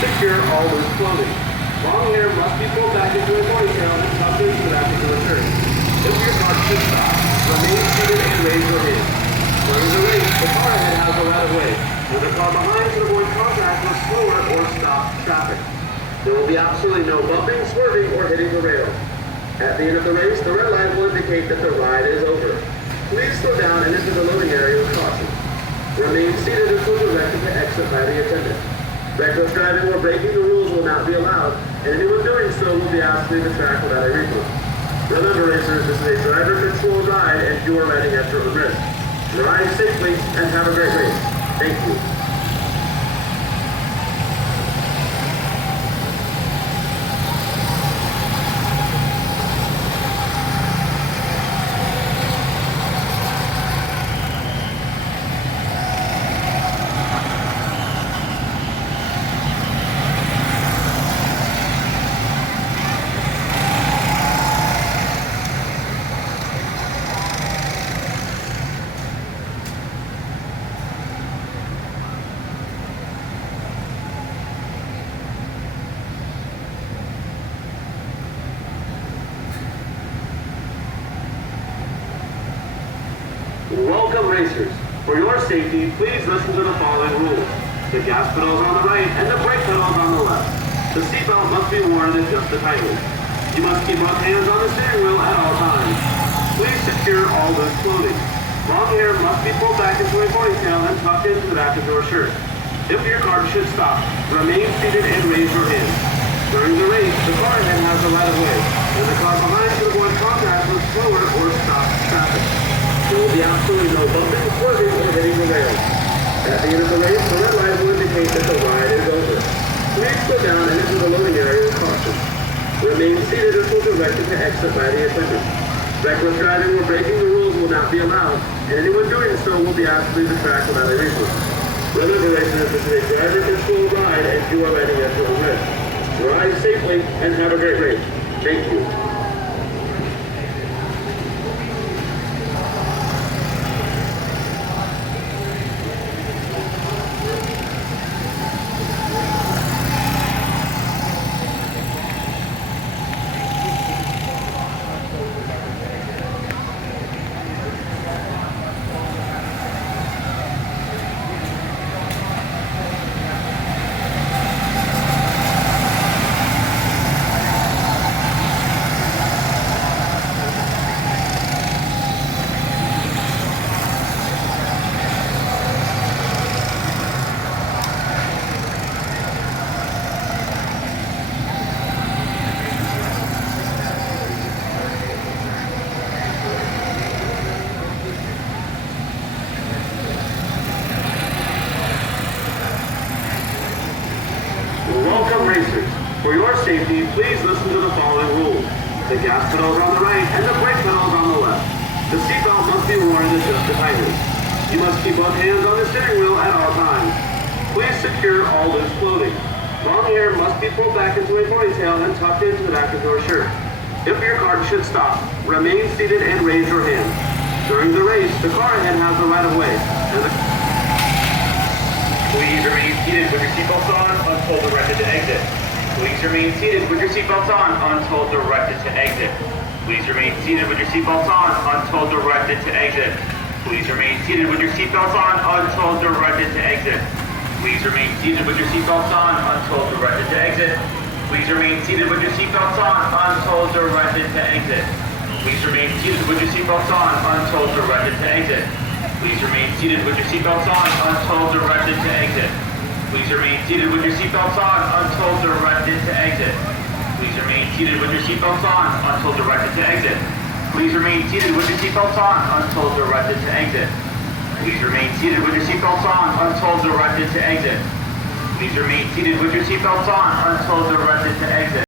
secure all loose clothing. Long hair must be pulled back into a ponytail and tucked into the back of your shirt. If your car should stop, remain seated and raise your hand. During the race, the car ahead has the right of way. When the car behind should avoid contact with slower or stop traffic. There will be absolutely no bumping, swerving, or hitting the rails. At the end of the race, the red light will indicate that the ride is over. Please slow down and enter the loading area with caution. Remain seated until directed to exit by the attendant. Reckless driving or breaking the rules will not be allowed, and anyone doing so will be asked to leave the track without a refund. Remember, racers, this is a driver-controlled ride, and you are riding at your own risk. Ride safely and have a great race. Thank you. Welcome, racers. For your safety, please listen to the following rules. The gas pedal is on the right and the brake pedal is on the left. The seatbelt must be worn and adjusted tightly. You must keep both hands on the steering wheel at all times. Please secure all loose clothing. Long hair must be pulled back into a ponytail and tucked into the back of your shirt. If your car should stop, remain seated and raise your hands. During the race, the car ahead has the right of way, and the car behind should avoid contact with slower or stop traffic. There will be absolutely no bumping, swerving, or hitting the rails. At the end of the race, the red light will indicate that the ride is over. Please slow down and enter the loading area with caution. Remain seated until directed to exit by the attendant. Reckless driving or breaking the rules will not be allowed, and anyone doing so will be asked to leave the track without a refund. Remember, racers, this is a driver-controlled ride, and you are riding at your own risk. Ride safely and have a great race. Thank you. Welcome, racers. For your safety, please listen to the following rules. The gas pedal is on the right and the brake pedal is on the left. The seatbelt must be worn and adjusted tightly. You must keep both hands on the steering wheel at all times. Please secure all loose clothing. Long hair must be pulled back into a ponytail and tucked into the back of your shirt. If your car should stop, remain seated and raise your hand. During the race, the car ahead has the right of way, and Please remain seated with your seatbelts on until directed to exit. Please remain seated with your seatbelts on until directed to exit. Please remain seated with your seatbelts on until directed to exit. Please remain seated with your seatbelts on until directed to exit. Please remain seated with your seatbelts on until directed to exit. Please remain seated with your seatbelts on until directed to exit. Please remain seated with your seatbelts on until directed to exit. Please remain seated with your seatbelts on until directed to exit. Please remain seated with your seatbelts on until directed to exit. Please remain seated with your seatbelts on until directed to exit. Please remain seated with your seatbelts on until directed to exit. Please remain seated with your seatbelts on until directed to exit. Please remain seated with your seatbelts on until directed to exit.